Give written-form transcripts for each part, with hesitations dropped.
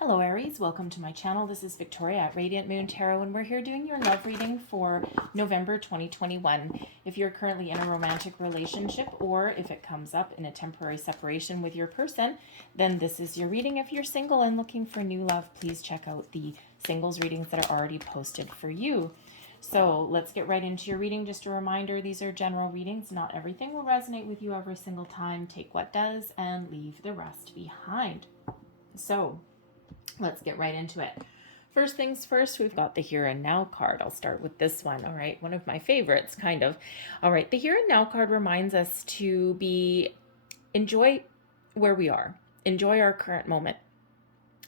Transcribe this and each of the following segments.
Hello Aries, welcome to my channel. This is Victoria at Radiant Moon Tarot, and we're here doing your love reading for November 2021. If you're currently in a romantic relationship, or if it comes up in a temporary separation with your person, then this is your reading. If you're single and looking for new love, please check out the singles readings that are already posted for you. So let's get right into your reading. Just a reminder, these are general readings. Not everything will resonate with you every single time. Take what does and leave the rest behind. So let's get right into it. First things first, we've got the Here and Now card. I'll start with this one, all right? One of my favorites, kind of. All right, the Here and Now card reminds us to enjoy where we are, enjoy our current moment.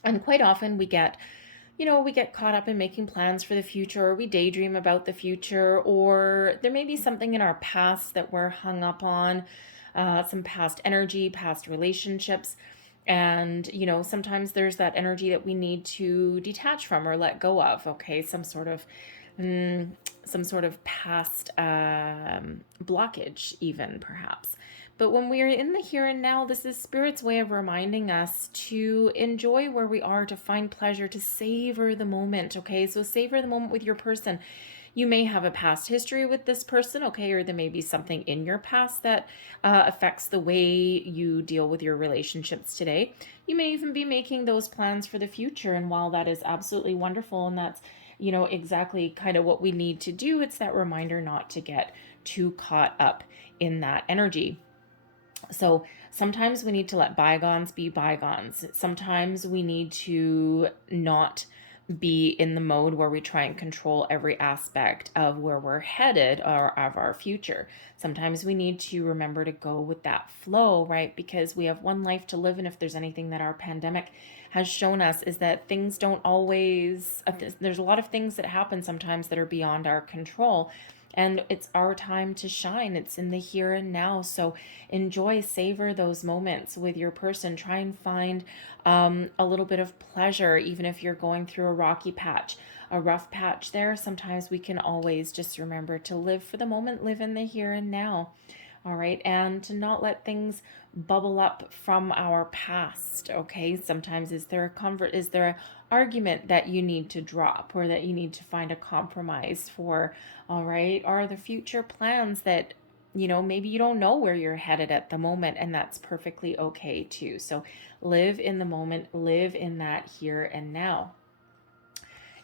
And quite often we get caught up in making plans for the future, or we daydream about the future, or there may be something in our past that we're hung up on, some past energy, past relationships. And, sometimes there's that energy that we need to detach from or let go of, okay? Some sort of past blockage even, perhaps. But when we are in the here and now, this is Spirit's way of reminding us to enjoy where we are, to find pleasure, to savor the moment, okay? So savor the moment with your person. You may have a past history with this person, okay, or there may be something in your past that affects the way you deal with your relationships today. You may even be making those plans for the future, and while that is absolutely wonderful, and that's, exactly kind of what we need to do, it's that reminder not to get too caught up in that energy. So sometimes we need to let bygones be bygones. Sometimes we need to not be in the mode where we try and control every aspect of where we're headed or of our future. Sometimes we need to remember to go with that flow, right? Because we have one life to live, and if there's anything that our pandemic has shown us is that things don't always, there's a lot of things that happen sometimes that are beyond our control. And it's our time to shine. It's in the here and now. So enjoy, savor those moments with your person. Try and find a little bit of pleasure, even if you're going through a rocky patch, a rough patch there. Sometimes we can always just remember to live for the moment, live in the here and now. All right. And to not let things bubble up from our past. Okay. Sometimes is there an argument that you need to drop, or that you need to find a compromise for? All right. Are there future plans that, maybe you don't know where you're headed at the moment, and that's perfectly okay too. So live in the moment, live in that here and now.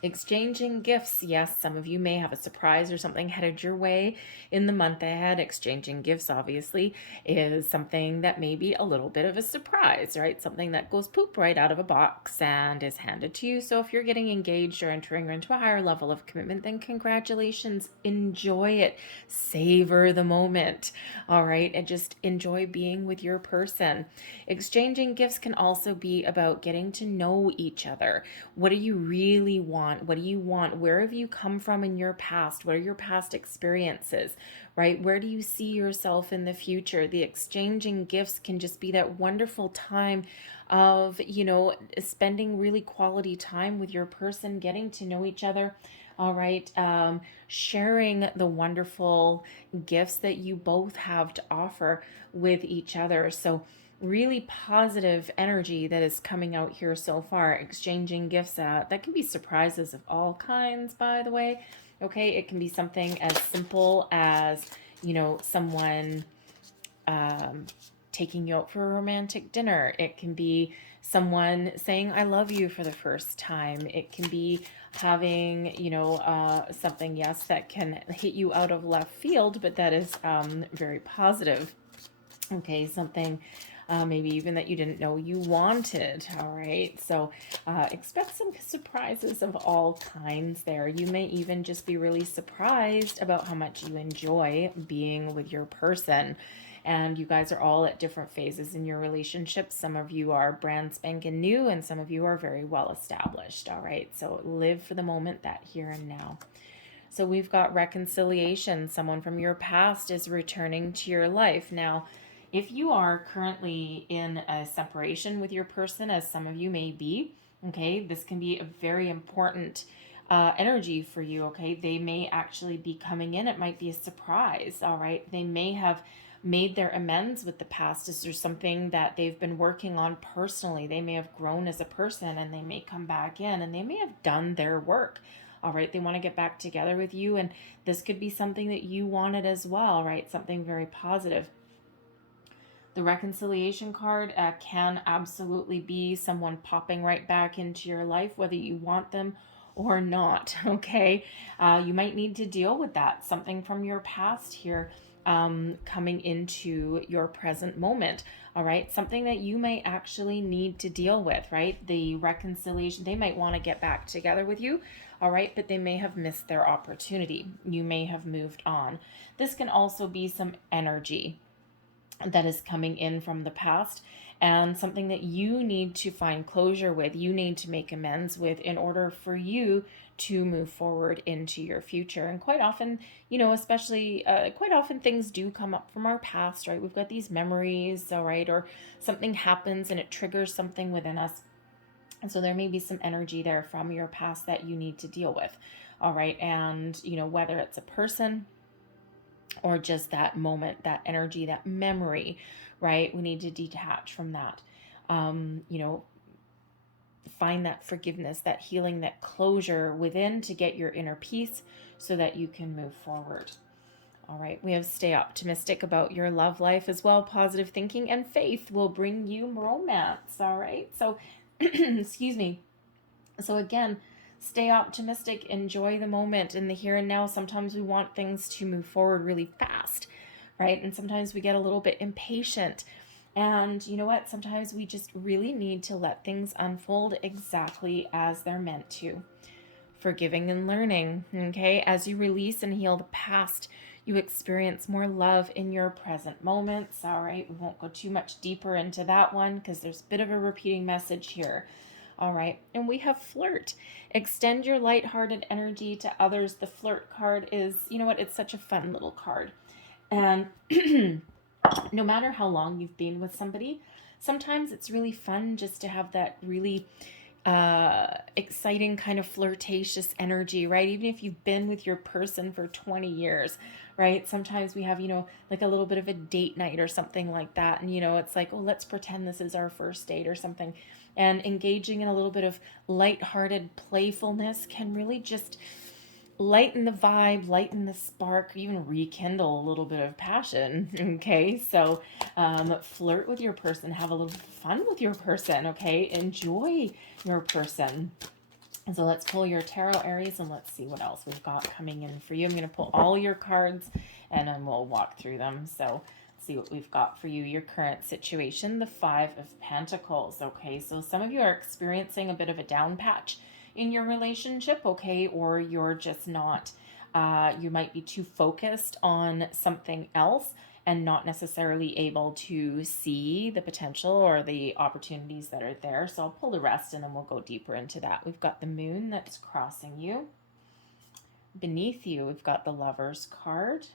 Exchanging gifts. Yes, some of you may have a surprise or something headed your way in the month ahead. Exchanging gifts, obviously, is something that may be a little bit of a surprise, right? Something that goes poop right out of a box and is handed to you. So if you're getting engaged or entering into a higher level of commitment, then congratulations. Enjoy it. Savor the moment, all right? And just enjoy being with your person. Exchanging gifts can also be about getting to know each other. What do you really want? What do you want? Where have you come from in your past? What are your past experiences, right? Where do you see yourself in the future? The exchanging gifts can just be that wonderful time of, spending really quality time with your person, getting to know each other. All right. Sharing the wonderful gifts that you both have to offer with each other. So really positive energy that is coming out here so far. Exchanging gifts, that can be surprises of all kinds, by the way. Okay, it can be something as simple as, someone taking you out for a romantic dinner. It can be someone saying I love you for the first time. It can be having, something, yes, that can hit you out of left field, but that is very positive. Okay, something maybe even that you didn't know you wanted. All right, so expect some surprises of all kinds there. You may even just be really surprised about how much you enjoy being with your person. And you guys are all at different phases in your relationship. Some of you are brand spanking new, and some of you are very well established. All right, so live for the moment, that here and now. So we've got reconciliation. Someone from your past is returning to your life. Now, if you are currently in a separation with your person, as some of you may be, okay, this can be a very important energy for you, okay? They may actually be coming in. It might be a surprise, all right? They may have made their amends with the past? Is there something that they've been working on personally? They may have grown as a person and they may come back in and they may have done their work. All right, they want to get back together with you, and this could be something that you wanted as well, right? Something very positive. The reconciliation card can absolutely be someone popping right back into your life, whether you want them or not, okay? You might need to deal with that, something from your past here coming into your present moment, all right? Something that you may actually need to deal with, right? The reconciliation, they might want to get back together with you, all right? But they may have missed their opportunity. You may have moved on. This can also be some energy that is coming in from the past, and something that you need to find closure with, you need to make amends with in order for you to move forward into your future. And quite often, especially quite often things do come up from our past, right? We've got these memories, all right, or something happens and it triggers something within us. And so there may be some energy there from your past that you need to deal with, all right? And, whether it's a person or just that moment, that energy, that memory, right? We need to detach from that. Find that forgiveness, that healing, that closure within to get your inner peace so that you can move forward. All right, we have stay optimistic about your love life as well. Positive thinking and faith will bring you romance. All right, so excuse me. So again, stay optimistic, enjoy the moment in the here and now. Sometimes we want things to move forward really fast, right? And sometimes we get a little bit impatient. And you know what? Sometimes we just really need to let things unfold exactly as they're meant to. Forgiving and learning, okay? As you release and heal the past, you experience more love in your present moments, all right? We won't go too much deeper into that one because there's a bit of a repeating message here. All right, and we have flirt. Extend your lighthearted energy to others. The flirt card is, it's such a fun little card. And no matter how long you've been with somebody, sometimes it's really fun just to have that really exciting kind of flirtatious energy, right? Even if you've been with your person for 20 years, right? Sometimes we have, like a little bit of a date night or something like that. And, it's like, oh, let's pretend this is our first date or something. And engaging in a little bit of lighthearted playfulness can really just lighten the vibe, lighten the spark, even rekindle a little bit of passion, okay? So flirt with your person, have a little fun with your person, okay? Enjoy your person. And so let's pull your tarot, Aries, and let's see what else we've got coming in for you. I'm going to pull all your cards and then we'll walk through them. So see what we've got for you, your current situation, the Five of Pentacles, okay? So some of you are experiencing a bit of a down patch in your relationship, okay? Or you're just not, you might be too focused on something else and not necessarily able to see the potential or the opportunities that are there. So I'll pull the rest and then we'll go deeper into that. We've got the moon that's crossing you. Beneath you, we've got the Lover's card.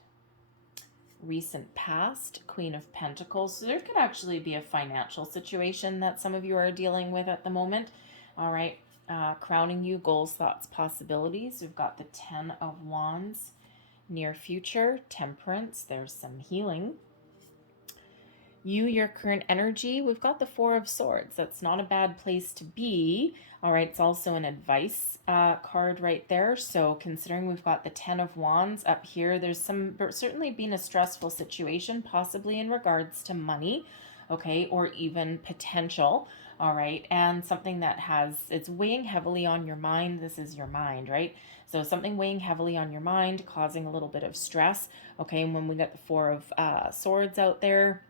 Recent past, Queen of Pentacles. So there could actually be a financial situation that some of you are dealing with at the moment. All right. Crowning you, goals, thoughts, possibilities. We've got the Ten of Wands. Near future, Temperance. There's some healing. You, your current energy, we've got the Four of Swords. That's not a bad place to be. All right, it's also an advice card right there. So considering we've got the Ten of Wands up here, there's certainly been a stressful situation, possibly in regards to money, okay, or even potential. All right, and something that it's weighing heavily on your mind. This is your mind, right? So something weighing heavily on your mind, causing a little bit of stress, okay? And when we got the Four of Swords out there,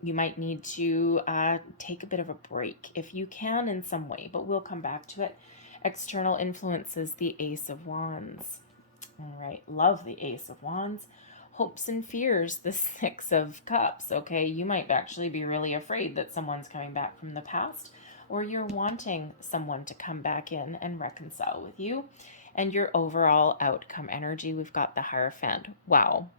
you might need to take a bit of a break if you can in some way, but we'll come back to it. External influences, the Ace of Wands. All right, love the Ace of Wands. Hopes and fears, the Six of Cups, okay? You might actually be really afraid that someone's coming back from the past, or you're wanting someone to come back in and reconcile with you. And your overall outcome energy, we've got the Hierophant. Wow,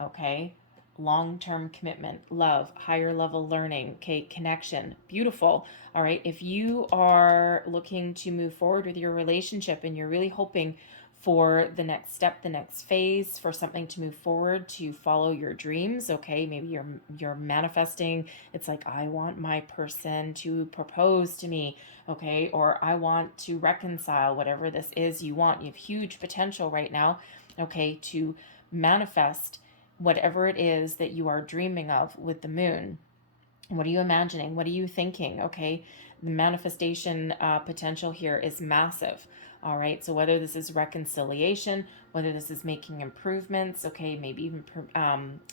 okay? Long-term commitment, love, higher level learning, okay, connection, beautiful. All right, if you are looking to move forward with your relationship and you're really hoping for the next step, the next phase, for something to move forward, to follow your dreams. Okay, maybe you're manifesting. It's like, I want my person to propose to me, okay, or I want to reconcile, whatever this is you want. You have huge potential right now, okay, to manifest whatever it is that you are dreaming of with the moon. What are you imagining? What are you thinking? Okay, the manifestation potential here is massive. All right, so whether this is reconciliation, whether this is making improvements, okay, maybe even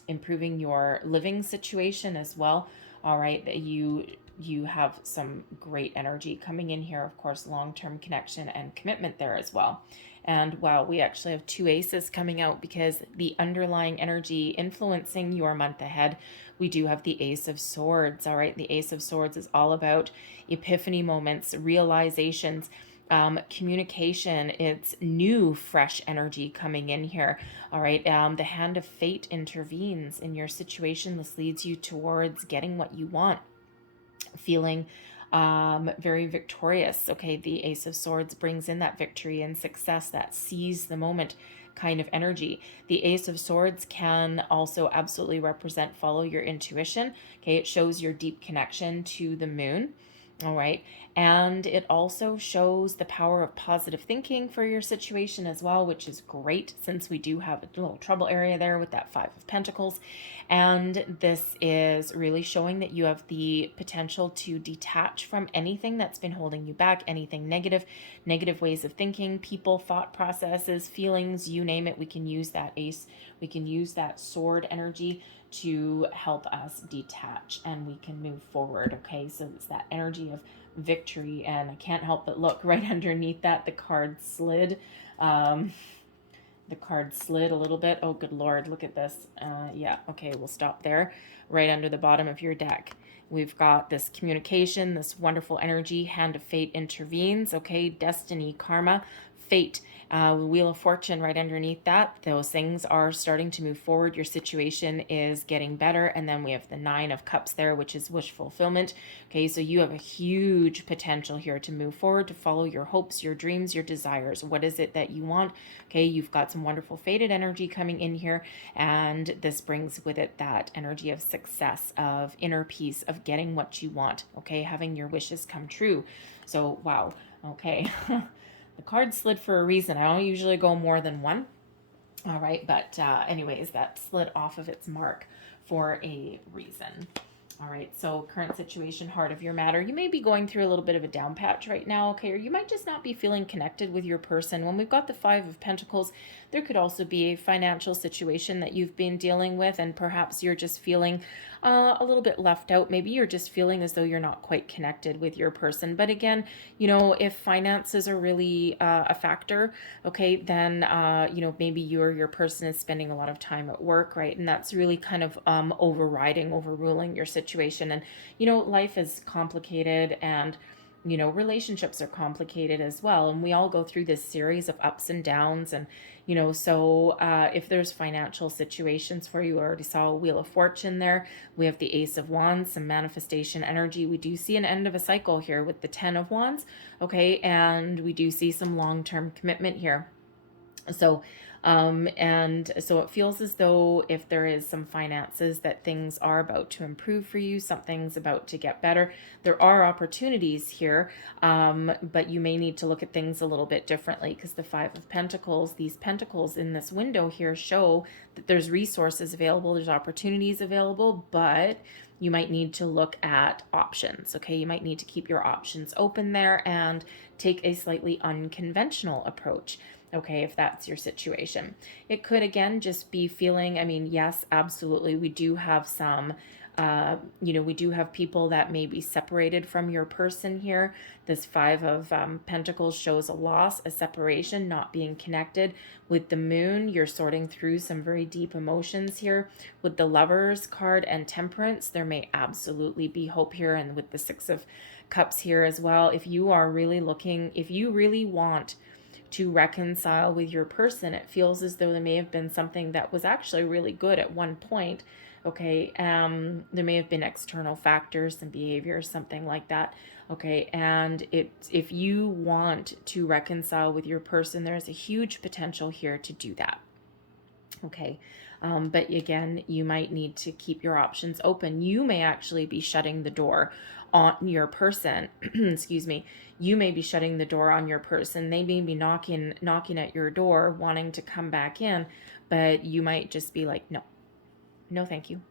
improving your living situation as well. All right, that you have some great energy coming in here. Of course, long-term connection and commitment there as well. And wow, we actually have two aces coming out because the underlying energy influencing your month ahead, we do have the Ace of Swords. All right, the Ace of Swords is all about epiphany moments, realizations, communication. It's new, fresh energy coming in here. All right, the hand of fate intervenes in your situation. This leads you towards getting what you want, feeling very victorious. Okay, the Ace of Swords brings in that victory and success, that seize the moment kind of energy. The Ace of Swords can also absolutely represent follow your intuition. Okay, it shows your deep connection to the moon. All right. And it also shows the power of positive thinking for your situation as well, which is great since we do have a little trouble area there with that Five of Pentacles. And this is really showing that you have the potential to detach from anything that's been holding you back, anything negative, negative ways of thinking, people, thought processes, feelings, you name it. We can use that ace, we can use that sword energy to help us detach, and we can move forward. Okay, so it's that energy of victory, and I can't help but look right underneath that, the card slid. The card slid a little bit. Oh, good Lord, look at this. Yeah, okay, we'll stop there. Right under the bottom of your deck, we've got this communication, this wonderful energy, hand of fate intervenes, okay, destiny, karma, fate, Wheel of Fortune right underneath that. Those things are starting to move forward. Your situation is getting better. And then we have the Nine of Cups there, which is wish fulfillment. Okay, so you have a huge potential here to move forward, to follow your hopes, your dreams, your desires. What is it that you want? Okay, you've got some wonderful fated energy coming in here, and this brings with it that energy of success, of inner peace, of getting what you want, okay, having your wishes come true. So, wow, okay. The card slid for a reason. I don't usually go more than one. All right, but anyways, that slid off of its mark for a reason. All right, so current situation, heart of your matter. You may be going through a little bit of a down patch right now, okay, or you might just not be feeling connected with your person. When we've got the Five of Pentacles, there could also be a financial situation that you've been dealing with, and perhaps you're just feeling a little bit left out. Maybe you're just feeling as though you're not quite connected with your person. But again, you know, if finances are really a factor, okay, then, you know, maybe you or your person is spending a lot of time at work, right? And that's really kind of overruling your situation. And, you know, life is complicated, and you know, relationships are complicated as well. And we all go through this series of ups and downs. And, you know, so if there's financial situations for you, I already saw a Wheel of Fortune there. We have the Ace of Wands, some manifestation energy. We do see an end of a cycle here with the Ten of Wands. Okay. And we do see some long-term commitment here. So, and so it feels as though if there is some finances that things are about to improve for you, something's about to get better. There are opportunities here, but you may need to look at things a little bit differently, because the Five of Pentacles, these pentacles in this window here show that there's resources available, there's opportunities available, but you might need to look at options. Okay, you might need to keep your options open there and take a slightly unconventional approach. Okay, if that's your situation. It could, again, just be feeling, I mean, yes, absolutely. We do have some, you know, we do have people that may be separated from your person here. This Five of Pentacles shows a loss, a separation, not being connected. With the moon, you're sorting through some very deep emotions here. With the Lovers card and Temperance, there may absolutely be hope here. And with the Six of Cups here as well, if you are really looking, if you really want to reconcile with your person, it feels as though there may have been something that was actually really good at one point, Okay. There may have been external factors and behaviors, something like that. Okay. And if you want to reconcile with your person, there's a huge potential here to do that. Okay. But again, you might need to keep your options open. You may actually be shutting the door on your person. Excuse me. You may be shutting the door on your person. They may be knocking at your door, wanting to come back in, but you might just be like, no, no, thank you.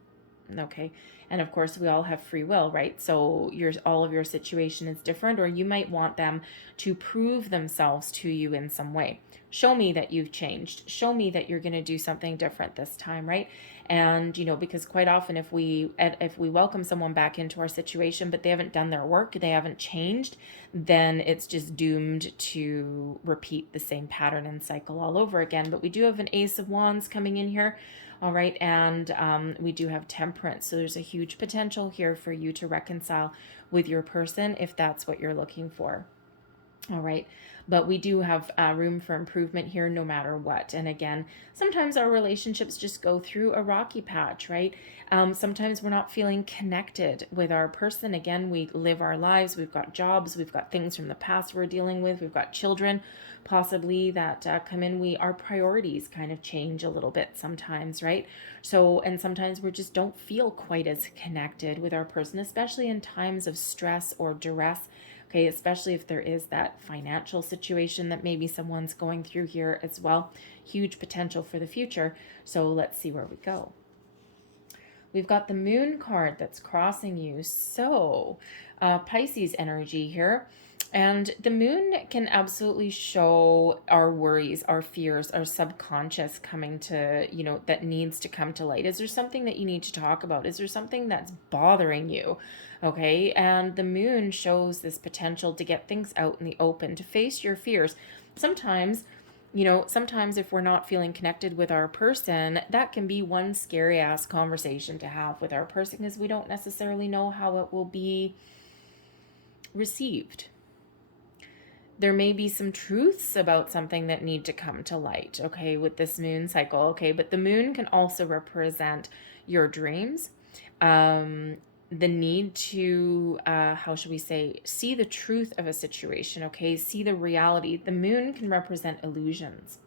Okay. And of course, we all have free will, right? So all of your situation is different, or you might want them to prove themselves to you in some way. Show me that you've changed. Show me that you're going to do something different this time, right? And because quite often if we welcome someone back into our situation, but they haven't done their work, they haven't changed, then it's just doomed to repeat the same pattern and cycle all over again. But we do have an Ace of Wands coming in here. All right, and we do have Temperance, so there's a huge potential here for you to reconcile with your person if that's what you're looking for. All right, but we do have room for improvement here no matter what. And again, sometimes our relationships just go through a rocky patch, right? Sometimes we're not feeling connected with our person. Again, we live our lives. We've got jobs. We've got things from the past we're dealing with. We've got children possibly that come in. Our priorities kind of change a little bit sometimes, right? So, and sometimes we just don't feel quite as connected with our person, especially in times of stress or duress. Okay, especially if there is that financial situation that maybe someone's going through here as well. Huge potential for the future. So let's see where we go. We've got the Moon card that's crossing you. So Pisces energy here. And the moon can absolutely show our worries, our fears, our subconscious coming to, that needs to come to light. Is there something that you need to talk about? Is there something that's bothering you? Okay. And the moon shows this potential to get things out in the open, to face your fears. Sometimes if we're not feeling connected with our person, that can be one scary ass conversation to have with our person, because we don't necessarily know how it will be received. There may be some truths about something that need to come to light, okay, with this moon cycle, okay? But the moon can also represent your dreams, the need to, how should we say, see the truth of a situation, okay? See the reality. The moon can represent illusions.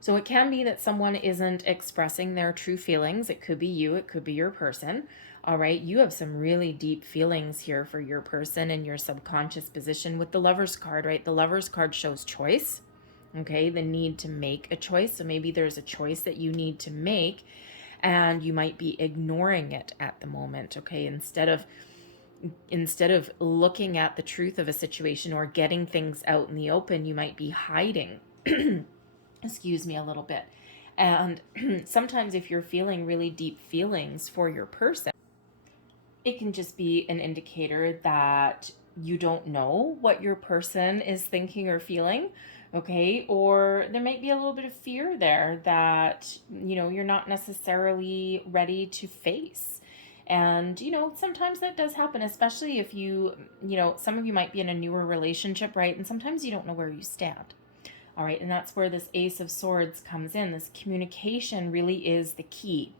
So it can be that someone isn't expressing their true feelings. It could be you, it could be your person. All right, you have some really deep feelings here for your person in your subconscious position with the Lover's card, right? The Lover's card shows choice, okay? The need to make a choice. So maybe there's a choice that you need to make and you might be ignoring it at the moment, okay? Instead of looking at the truth of a situation or getting things out in the open, you might be hiding, excuse me, a little bit. And sometimes if you're feeling really deep feelings for your person, it can just be an indicator that you don't know what your person is thinking or feeling, okay? Or there might be a little bit of fear there that, you're not necessarily ready to face. And, sometimes that does happen, especially if some of you might be in a newer relationship, right? And sometimes you don't know where you stand. All right, and that's where this Ace of Swords comes in. This communication really is the key,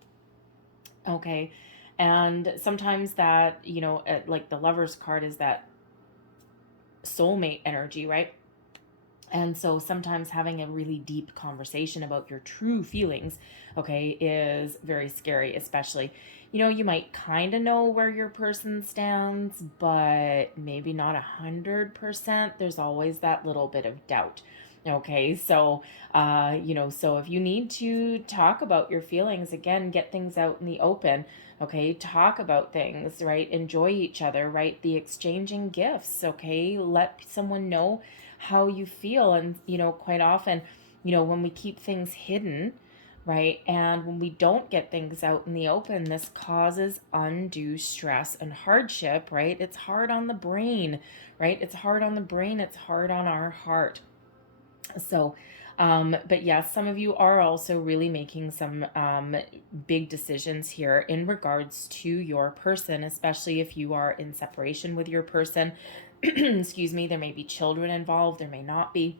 okay? And sometimes that, like the Lover's card is that soulmate energy, right? And so sometimes having a really deep conversation about your true feelings, okay, is very scary, especially, you might kind of know where your person stands, but maybe not 100%. There's always that little bit of doubt. Okay, so, so if you need to talk about your feelings, again, get things out in the open, okay, talk about things, right? Enjoy each other, right? The exchanging gifts, okay? Let someone know how you feel. And, quite often, when we keep things hidden, right? And when we don't get things out in the open, this causes undue stress and hardship, right? It's hard on the brain, right? It's hard on the brain. It's hard on our heart. So, but yes, some of you are also really making some big decisions here in regards to your person, especially if you are in separation with your person. Excuse me, there may be children involved, there may not be.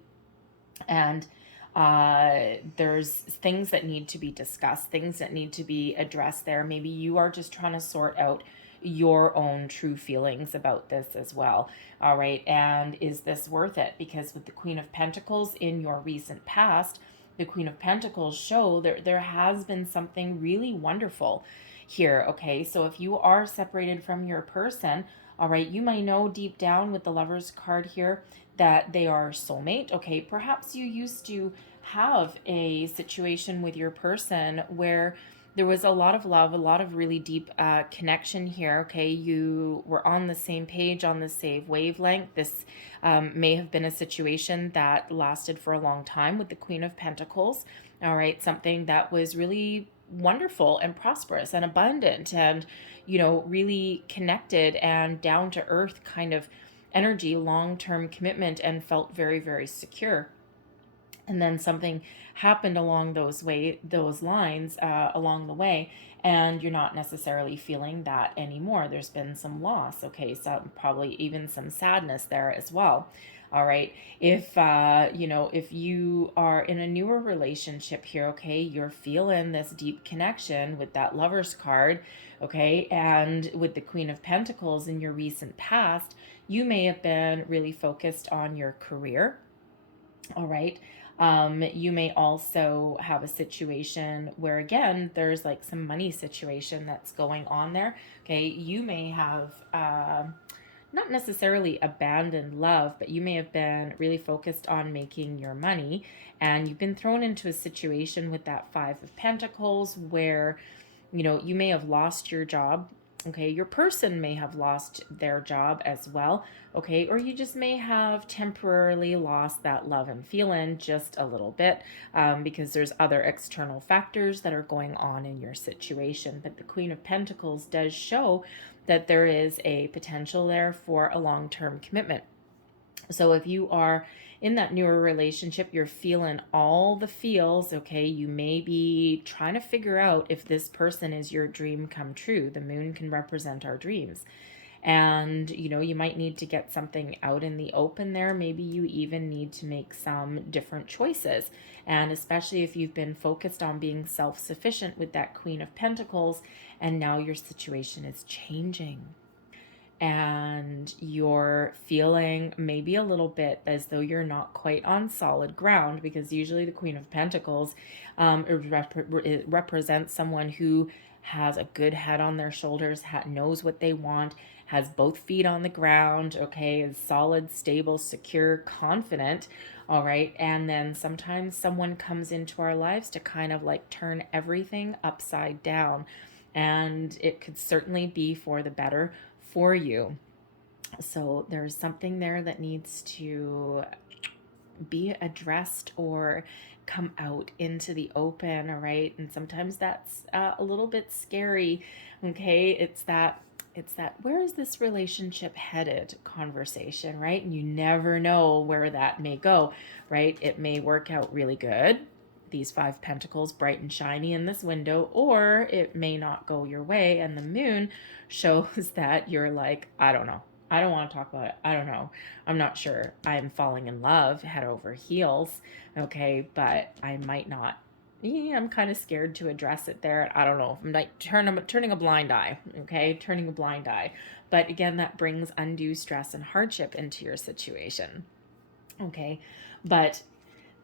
And There's things that need to be discussed, things that need to be addressed there. Maybe you are just trying to sort out your own true feelings about this as well. All right. And is this worth it? Because with the Queen of Pentacles in your recent past, the Queen of Pentacles show there has been something really wonderful here. Okay. So if you are separated from your person, all right, you may know deep down with the Lover's card here that they are soulmate. Okay. Perhaps you used to have a situation with your person where there was a lot of love, a lot of really deep connection here. Okay, you were on the same page, on the same wavelength. This may have been a situation that lasted for a long time with the Queen of Pentacles. All right, something that was really wonderful and prosperous and abundant and, you know, really connected and down to earth kind of energy, long-term commitment, and felt very, very secure. And then something happened along those lines along the way, and you're not necessarily feeling that anymore. There's been some loss. Okay, so probably even some sadness there as well. All right, if if you are in a newer relationship here, okay, you're feeling this deep connection with that Lover's card, okay, and with the Queen of Pentacles in your recent past, you may have been really focused on your career. All right. You may also have a situation where, again, there's like some money situation that's going on there. Okay. You may have not necessarily abandoned love, but you may have been really focused on making your money. And you've been thrown into a situation with that Five of Pentacles where, you know, you may have lost your job. Okay, your person may have lost their job as well. Okay, or you just may have temporarily lost that love and feeling just a little bit because there's other external factors that are going on in your situation. But the Queen of Pentacles does show that there is a potential there for a long-term commitment. So if you are in that newer relationship, you're feeling all the feels, okay? You may be trying to figure out if this person is your dream come true. The moon can represent our dreams. And, you know, you might need to get something out in the open there. Maybe you even need to make some different choices. And especially if you've been focused on being self-sufficient with that Queen of Pentacles, and now your situation is changing. And you're feeling maybe a little bit as though you're not quite on solid ground, because usually the Queen of Pentacles it represents someone who has a good head on their shoulders, knows what they want, has both feet on the ground, okay, is solid, stable, secure, confident, all right? And then sometimes someone comes into our lives to kind of like turn everything upside down, and it could certainly be for the better for you. So there's something there that needs to be addressed or come out into the open, all right? And sometimes that's a little bit scary, okay? It's that where is this relationship headed conversation, right? And you never know where that may go, right? It may work out really good, these Five Pentacles bright and shiny in this window, or it may not go your way, and the moon shows that you're like, I don't know, I don't want to talk about it, I don't know, I'm not sure, I'm falling in love head over heels, okay, but I might not, I'm kind of scared to address it there. I don't know, I'm like turning a blind eye, okay, turning a blind eye. But again, that brings undue stress and hardship into your situation, okay? But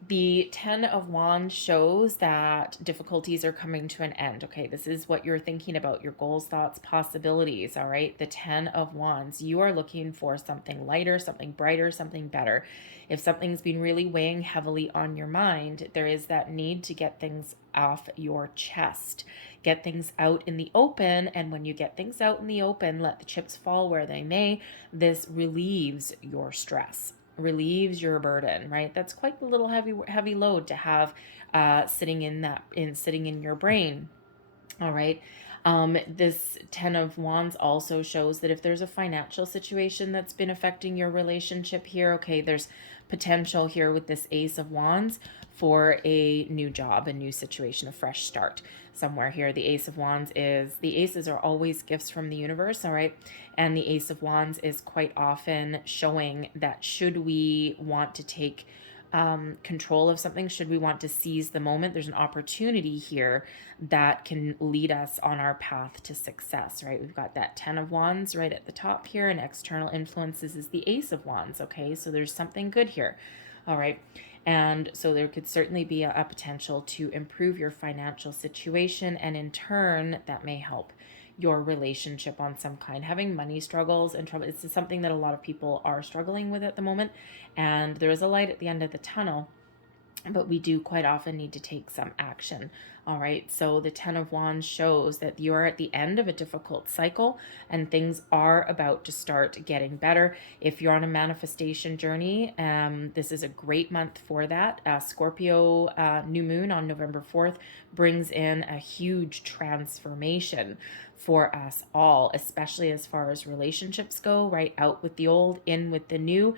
the Ten of Wands shows that difficulties are coming to an end. Okay, this is what you're thinking about, your goals, thoughts, possibilities, all right? The Ten of Wands, you are looking for something lighter, something brighter, something better. If something's been really weighing heavily on your mind, there is that need to get things off your chest, get things out in the open. And when you get things out in the open, let the chips fall where they may. This relieves your stress, relieves your burden, right? That's quite a little heavy load to have sitting in your brain. All right. This Ten of Wands also shows that if there's a financial situation that's been affecting your relationship here, okay, there's potential here with this Ace of Wands for a new job, a new situation, a fresh start somewhere here. The Ace of Wands the aces are always gifts from the universe, all right? And the Ace of Wands is quite often showing that should we want to take control of something, should we want to seize the moment, there's an opportunity here that can lead us on our path to success, right? We've got that 10 of Wands right at the top here, and external influences is the Ace of Wands, okay? So there's something good here, all right? And so there could certainly be a potential to improve your financial situation, and in turn, that may help your relationship on some kind. Having money struggles and trouble, it's something that a lot of people are struggling with at the moment, and there is a light at the end of the tunnel, but we do quite often need to take some action. All right, so the 10 of Wands shows that you're at the end of a difficult cycle and things are about to start getting better. If you're on a manifestation journey, this is a great month for that. Scorpio new moon on November 4th brings in a huge transformation for us all, especially as far as relationships go, right? Out with the old, in with the new.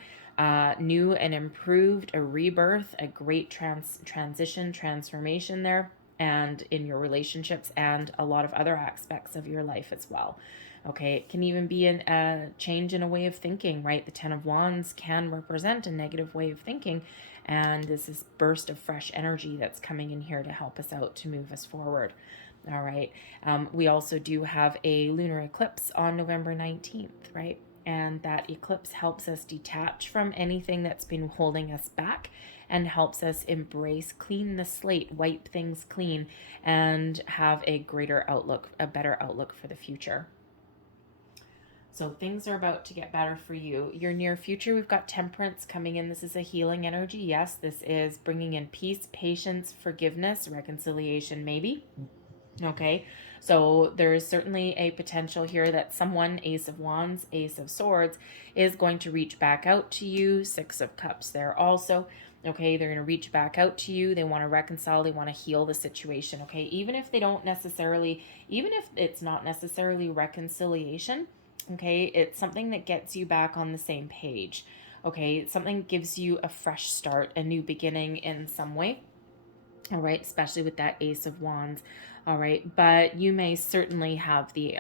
New and improved, a rebirth, a great transition, transformation there, and in your relationships and a lot of other aspects of your life as well. Okay, it can even be a change in a way of thinking, right? The 10 of Wands can represent a negative way of thinking, and this is burst of fresh energy that's coming in here to help us out, to move us forward. All right, we also do have a lunar eclipse on November 19th, right? And that eclipse helps us detach from anything that's been holding us back and helps us embrace, clean the slate, wipe things clean, and have a greater outlook, a better outlook for the future. So things are about to get better for you. Your near future, we've got Temperance coming in. This is a healing energy. Yes, this is bringing in peace, patience, forgiveness, reconciliation, maybe. Okay, so there is certainly a potential here that someone, Ace of Wands, Ace of Swords, is going to reach back out to you. Six of Cups there also. Okay, they're going to reach back out to you. They want to reconcile. They want to heal the situation. Okay, even if they don't necessarily, even if it's not necessarily reconciliation, okay, it's something that gets you back on the same page. Okay, something gives you a fresh start, a new beginning in some way. All right, especially with that Ace of Wands. All right, but you may certainly have the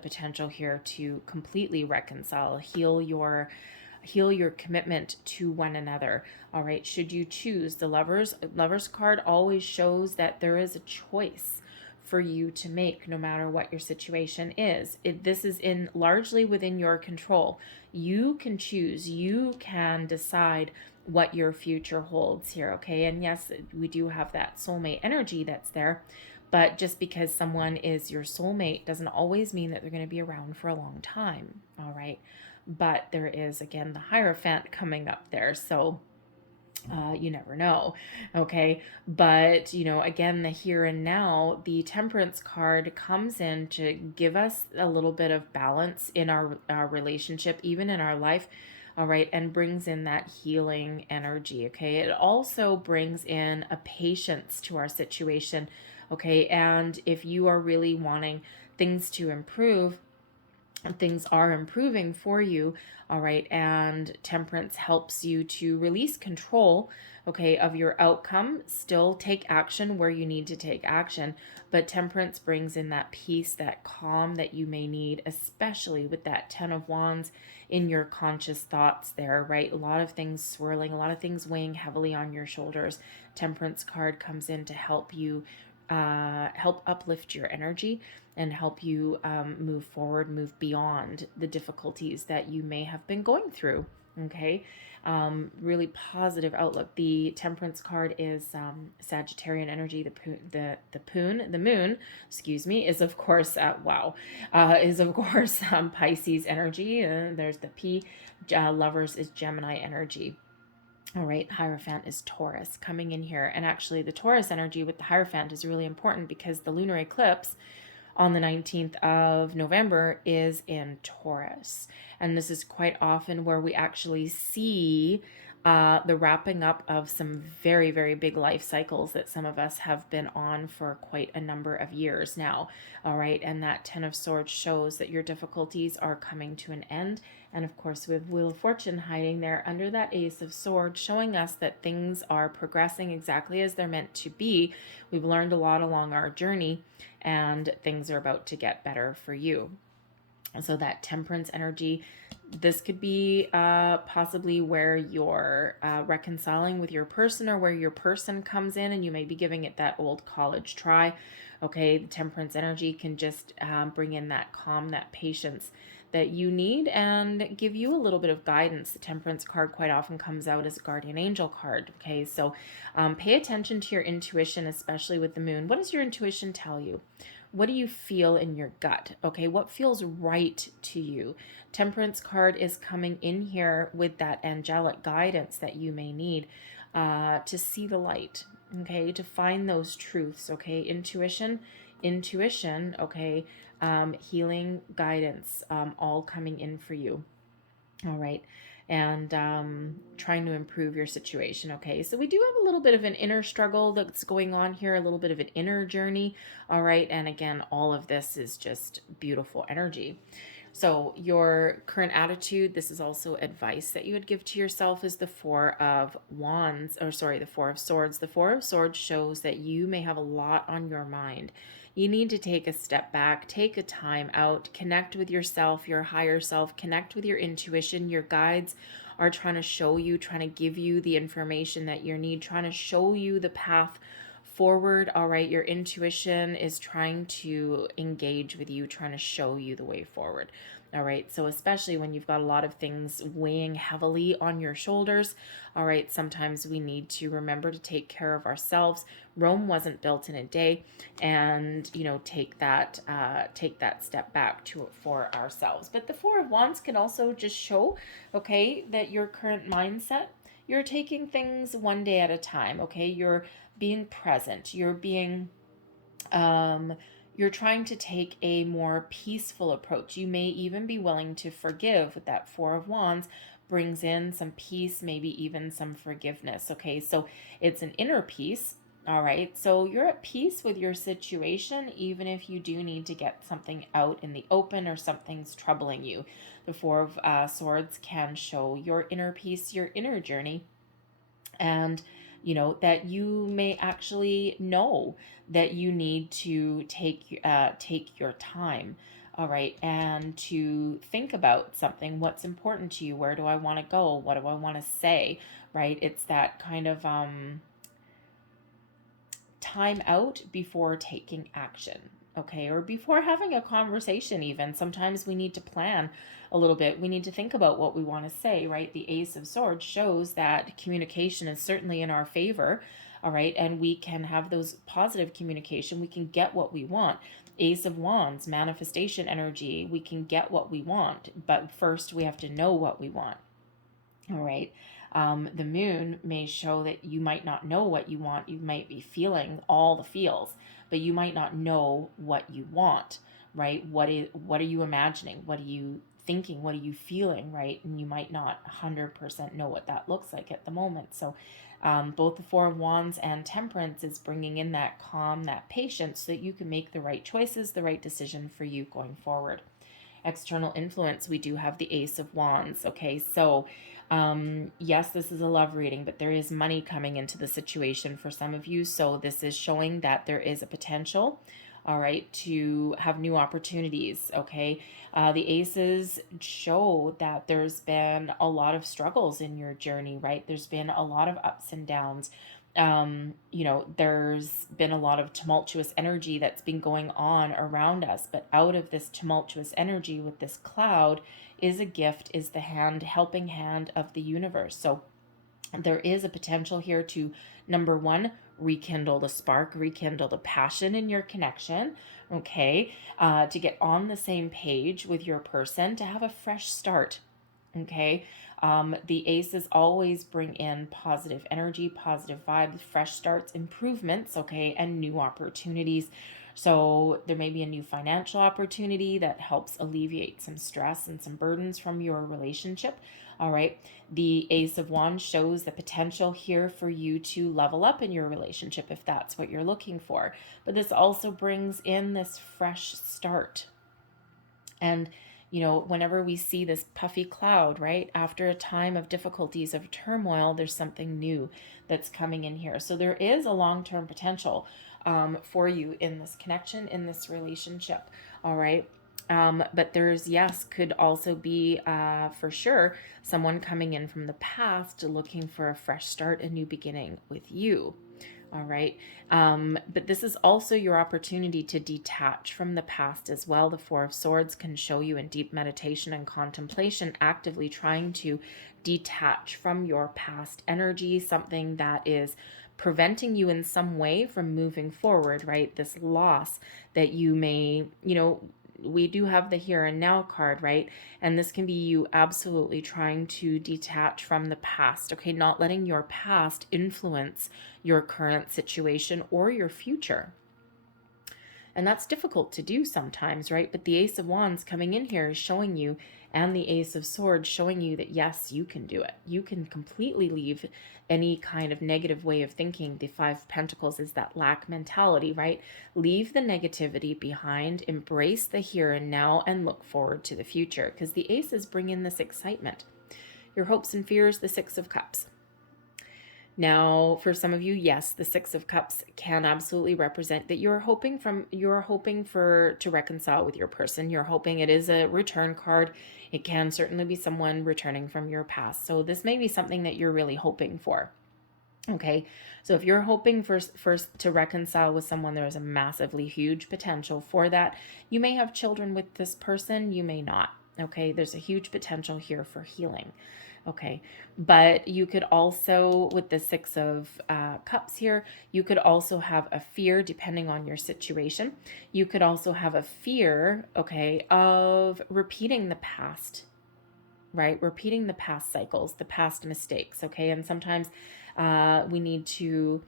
potential here to completely reconcile, heal your commitment to one another. All right, should you choose, the lovers card always shows that there is a choice for you to make, no matter what your situation is. This is largely within your control. You can choose, you can decide what your future holds here, okay? And yes, we do have that soulmate energy that's there, but just because someone is your soulmate doesn't always mean that they're going to be around for a long time, all right? But there is, again, the Hierophant coming up there, so you never know, okay? But, again, the here and now, the Temperance card comes in to give us a little bit of balance in our relationship, even in our life, all right, and brings in that healing energy, okay? It also brings in a patience to our situation, okay? And if you are really wanting things to improve, things are improving for you, all right, and Temperance helps you to release control, okay, of your outcome. Still take action where you need to take action, but Temperance brings in that peace, that calm that you may need, especially with that 10 of Wands in your conscious thoughts there, right? A lot of things swirling, a lot of things weighing heavily on your shoulders. Temperance card comes in to help you help uplift your energy and help you move forward, move beyond the difficulties that you may have been going through. Okay, really positive outlook. The Temperance card is Sagittarian energy. The moon, excuse me, is of course Pisces energy. There's the P. Lovers is Gemini energy. All right, Hierophant is Taurus coming in here. And actually the Taurus energy with the Hierophant is really important because the lunar eclipse on the 19th of November is in Taurus. And this is quite often where we actually see the wrapping up of some very, very big life cycles that some of us have been on for quite a number of years now. All right, and that 10 of Swords shows that your difficulties are coming to an end. And of course, we have Wheel of Fortune hiding there under that Ace of Swords, showing us that things are progressing exactly as they're meant to be. We've learned a lot along our journey, and things are about to get better for you. So that Temperance energy, This could be possibly where you're reconciling with your person, or where your person comes in and you may be giving it that old college try. Okay, the Temperance energy can just bring in that calm, that patience that you need, and give you a little bit of guidance. The Temperance card quite often comes out as a guardian angel card. Okay, so pay attention to your intuition, especially with the moon. What does your intuition tell you? What do you feel in your gut? Okay, what feels right to you? Temperance card is coming in here with that angelic guidance that you may need to see the light, okay, to find those truths, okay, intuition, okay, healing, guidance, all coming in for you, all right, and trying to improve your situation, okay. So we do have a little bit of an inner struggle that's going on here, a little bit of an inner journey, all right, and again, all of this is just beautiful energy. So your current attitude, this is also advice that you would give to yourself, is the Four of Wands, or sorry, the Four of Swords. The Four of Swords shows that you may have a lot on your mind. You need to take a step back, take a time out, connect with yourself, your higher self, connect with your intuition. Your guides are trying to show you, trying to give you the information that you need, trying to show you the path forward, all right. Your intuition is trying to engage with you, trying to show you the way forward, all right. So especially when you've got a lot of things weighing heavily on your shoulders, all right, sometimes we need to remember to take care of ourselves. Rome wasn't built in a day, and take that step back for ourselves. But the Four of Wands can also just show, okay, that your current mindset, you're taking things one day at a time, okay. You're being present, you're trying to take a more peaceful approach. You may even be willing to forgive. With that Four of Wands brings in some peace, maybe even some forgiveness, okay. So it's an inner peace, all right. So you're at peace with your situation, even if you do need to get something out in the open or something's troubling you. The Four of Swords can show your inner peace, your inner journey, and that you may actually know that you need to take your time, all right, and to think about something. What's important to you? Where do I want to go? What do I want to say? Right? It's that kind of time out before taking action, okay, or before having a conversation. Even sometimes we need to plan a little bit. We need to think about what we want to say, right? The Ace of Swords shows that communication is certainly in our favor, all right, and we can have those positive communication. We can get what we want. Ace of Wands, manifestation energy. We can get what we want, but first we have to know what we want, all right. The moon may show that you might not know what you want. You might be feeling all the feels, but you might not know what you want, right? What are you imagining? What are you thinking? What are you feeling, right? And you might not 100% know what that looks like at the moment. So both the Four of Wands and Temperance is bringing in that calm, that patience, so that you can make the right choices, the right decision for you going forward. External influence, we do have the Ace of Wands, okay. So yes, this is a love reading, but there is money coming into the situation for some of you. So this is showing that there is a potential, all right, to have new opportunities, okay. The aces show that there's been a lot of struggles in your journey, right? There's been a lot of ups and downs. There's been a lot of tumultuous energy that's been going on around us, but out of this tumultuous energy with this cloud is a gift, is the helping hand of the universe. So there is a potential here to, number one, rekindle the spark, rekindle the passion in your connection, okay, to get on the same page with your person, to have a fresh start, okay. The aces always bring in positive energy, positive vibes, fresh starts, improvements, okay, and new opportunities. So there may be a new financial opportunity that helps alleviate some stress and some burdens from your relationship, all right. The Ace of Wands shows the potential here for you to level up in your relationship if that's what you're looking for. But this also brings in this fresh start. And whenever we see this puffy cloud, right, after a time of difficulties, of turmoil, there's something new that's coming in here. So there is a long-term potential for you in this connection, in this relationship, all right. But there's, yes, could also be for sure someone coming in from the past looking for a fresh start, a new beginning with you. All right. But this is also your opportunity to detach from the past as well. The Four of Swords can show you in deep meditation and contemplation, actively trying to detach from your past energy, something that is preventing you in some way from moving forward, right? This loss that you may, we do have the here and now card, right? And this can be you absolutely trying to detach from the past, okay? Not letting your past influence your current situation or your future. And that's difficult to do sometimes, right? But the Ace of Wands coming in here is showing you, and the Ace of Swords showing you that yes, you can do it. You can completely leave any kind of negative way of thinking. The Five of Pentacles is that lack mentality, right? Leave the negativity behind, embrace the here and now, and look forward to the future, because the aces bring in this excitement. Your hopes and fears, the Six of Cups. Now, for some of you, yes, the Six of Cups can absolutely represent that you're hoping to reconcile with your person. You're hoping, it is a return card. It can certainly be someone returning from your past. So this may be something that you're really hoping for. Okay, so if you're hoping first to reconcile with someone, there is a massively huge potential for that. You may have children with this person, you may not. Okay, there's a huge potential here for healing. Okay, but you could also, with the Six of Cups here, you could also have a fear, depending on your situation. You could also have a fear, okay, of repeating the past, right? Repeating the past cycles, the past mistakes, okay? And sometimes we need to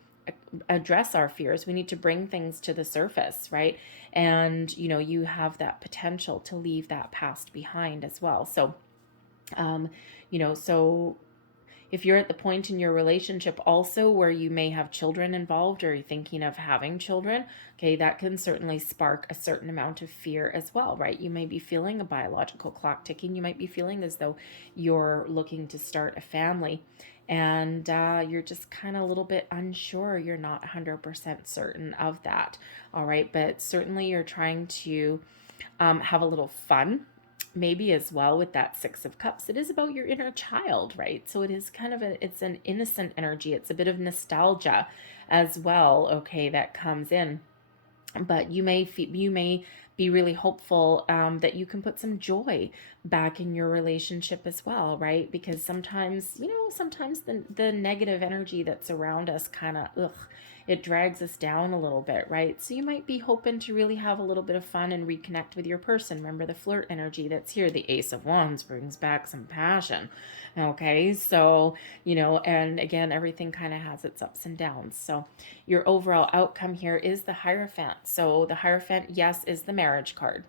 address our fears. We need to bring things to the surface, right? And, you have that potential to leave that past behind as well. So, so if you're at the point in your relationship also where you may have children involved, or you're thinking of having children, okay, that can certainly spark a certain amount of fear as well, right? You may be feeling a biological clock ticking. You might be feeling as though you're looking to start a family, and you're just kind of a little bit unsure. You're not 100% certain of that, all right? But certainly you're trying to have a little fun maybe as well with that Six of Cups. It is about your inner child, right? So it is kind of it's an innocent energy. It's a bit of nostalgia as well, okay, that comes in. But you may be really hopeful that you can put some joy back in your relationship as well, right? Because sometimes, sometimes the negative energy that's around us kind of, it drags us down a little bit, right? So you might be hoping to really have a little bit of fun and reconnect with your person. Remember the flirt energy that's here. The Ace of Wands brings back some passion. Okay, so, and again, everything kind of has its ups and downs. So your overall outcome here is the Hierophant. So the Hierophant, yes, is the marriage card.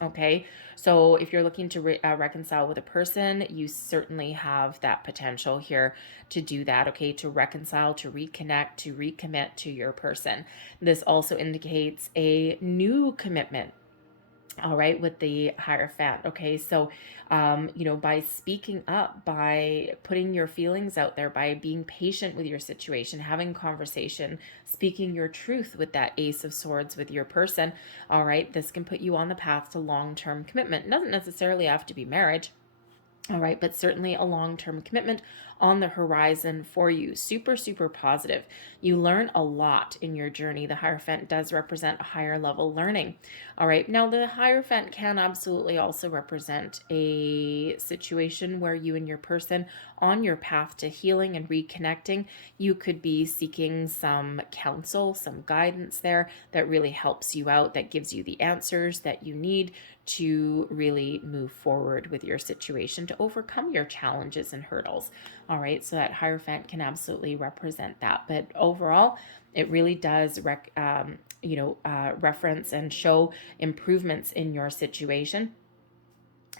Okay, so if you're looking to reconcile with a person, you certainly have that potential here to do that, okay, to reconcile, to reconnect, to recommit to your person. This also indicates a new commitment, all right, with the Hierophant. Okay, so by speaking up, by putting your feelings out there, by being patient with your situation, having conversation, speaking your truth with that Ace of Swords with your person, all right, this can put you on the path to long-term commitment. It doesn't necessarily have to be marriage, all right, but certainly a long-term commitment on the horizon for you. Super, super positive. You learn a lot in your journey. The Hierophant does represent a higher level learning. All right, now the Hierophant can absolutely also represent a situation where you and your person on your path to healing and reconnecting, you could be seeking some counsel, some guidance there that really helps you out, that gives you the answers that you need to really move forward with your situation, to overcome your challenges and hurdles. All right, so that Hierophant can absolutely represent that. But overall, it really does reference and show improvements in your situation,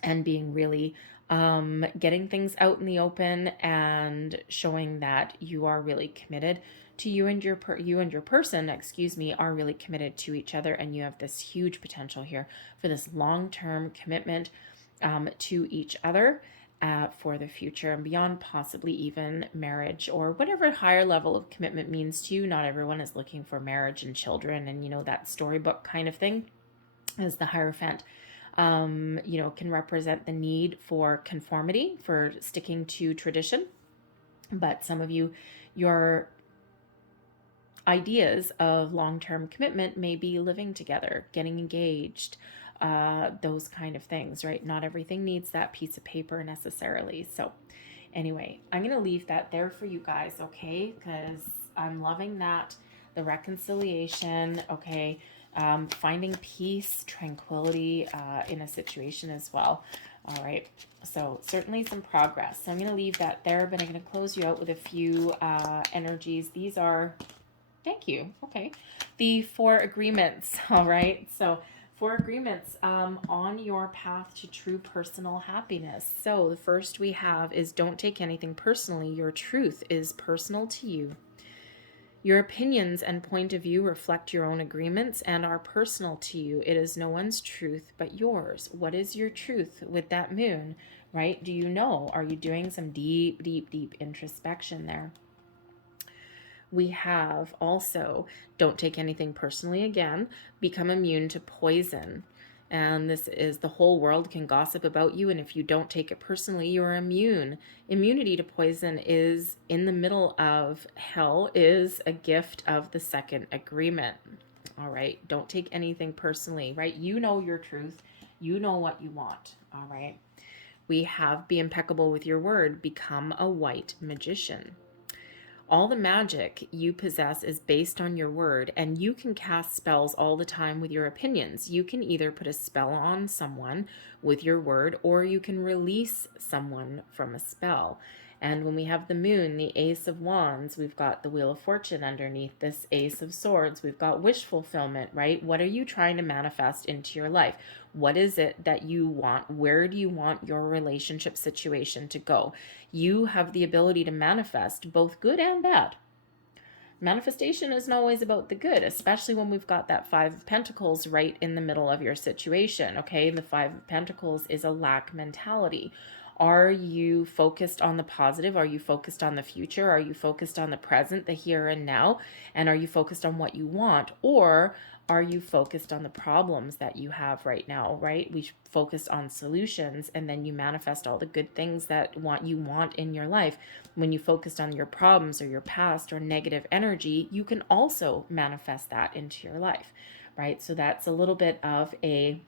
and being really getting things out in the open and showing that you are really committed to you and your person, are really committed to each other, and you have this huge potential here for this long-term commitment to each other for the future and beyond, possibly even marriage or whatever higher level of commitment means to you. Not everyone is looking for marriage and children and that storybook kind of thing, as the Hierophant you know, can represent the need for conformity, for sticking to tradition. But some of you, your ideas of long-term commitment may be living together, getting engaged, those kind of things, right? Not everything needs that piece of paper necessarily. So anyway, I'm going to leave that there for you guys, okay? Because I'm loving that. The reconciliation, okay? Finding peace, tranquility in a situation as well. All right, so certainly some progress. So I'm going to leave that there, but I'm going to close you out with a few energies. These are, thank you, okay, the 4 agreements. All right, so 4 agreements on your path to true personal happiness. So the first we have is don't take anything personally. Your truth is personal to you. Your opinions and point of view reflect your own agreements and are personal to you. It is no one's truth but yours. What is your truth with that moon, right? Do you know? Are you doing some deep, deep, deep introspection there? We have also, don't take anything personally again, become immune to poison. And this is, the whole world can gossip about you, and if you don't take it personally, you're immune. Immunity to poison is in the middle of hell, is a gift of the 2nd agreement. All right, don't take anything personally, right? You know your truth. You know what you want, all right? We have be impeccable with your word, become a white magician. All the magic you possess is based on your word, and you can cast spells all the time with your opinions. You can either put a spell on someone with your word, or you can release someone from a spell. And when we have the moon, the Ace of Wands, we've got the Wheel of Fortune underneath this Ace of Swords. We've got wish fulfillment, right? What are you trying to manifest into your life? What is it that you want? Where do you want your relationship situation to go? You have the ability to manifest both good and bad. Manifestation isn't always about the good, especially when we've got that 5 of Pentacles right in the middle of your situation, okay? The 5 of Pentacles is a lack mentality. Are you focused on the positive? Are you focused on the future? Are you focused on the present, the here and now? And are you focused on what you want? Or are you focused on the problems that you have right now, right? We focus on solutions, and then you manifest all the good things that you want in your life. When you focused on your problems or your past or negative energy, you can also manifest that into your life, right? So that's a little bit of a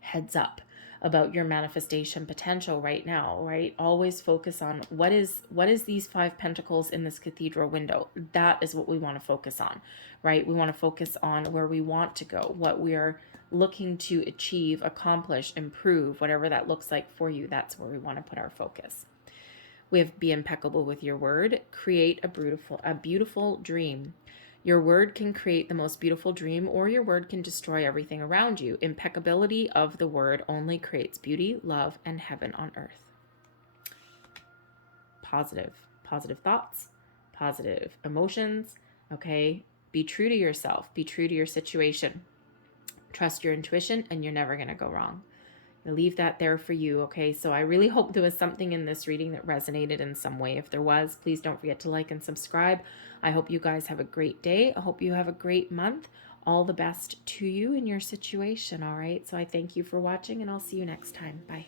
heads up about your manifestation potential right now, right? Always focus on what is these 5 pentacles in this cathedral window. That is what we want to focus on, right? We want to focus on where we want to go, what we're looking to achieve, accomplish, improve, whatever that looks like for you. That's where we want to put our focus. We have be impeccable with your word, create a beautiful dream. Your word can create the most beautiful dream, or your word can destroy everything around you. Impeccability of the word only creates beauty, love, and heaven on earth. Positive thoughts, positive emotions, okay? Be true to yourself, be true to your situation. Trust your intuition, and you're never going to go wrong. I'll leave that there for you, okay? So I really hope there was something in this reading that resonated in some way. If there was, please don't forget to like and subscribe. I hope you guys have a great day. I hope you have a great month. All the best to you in your situation, all right? So I thank you for watching, and I'll see you next time. Bye.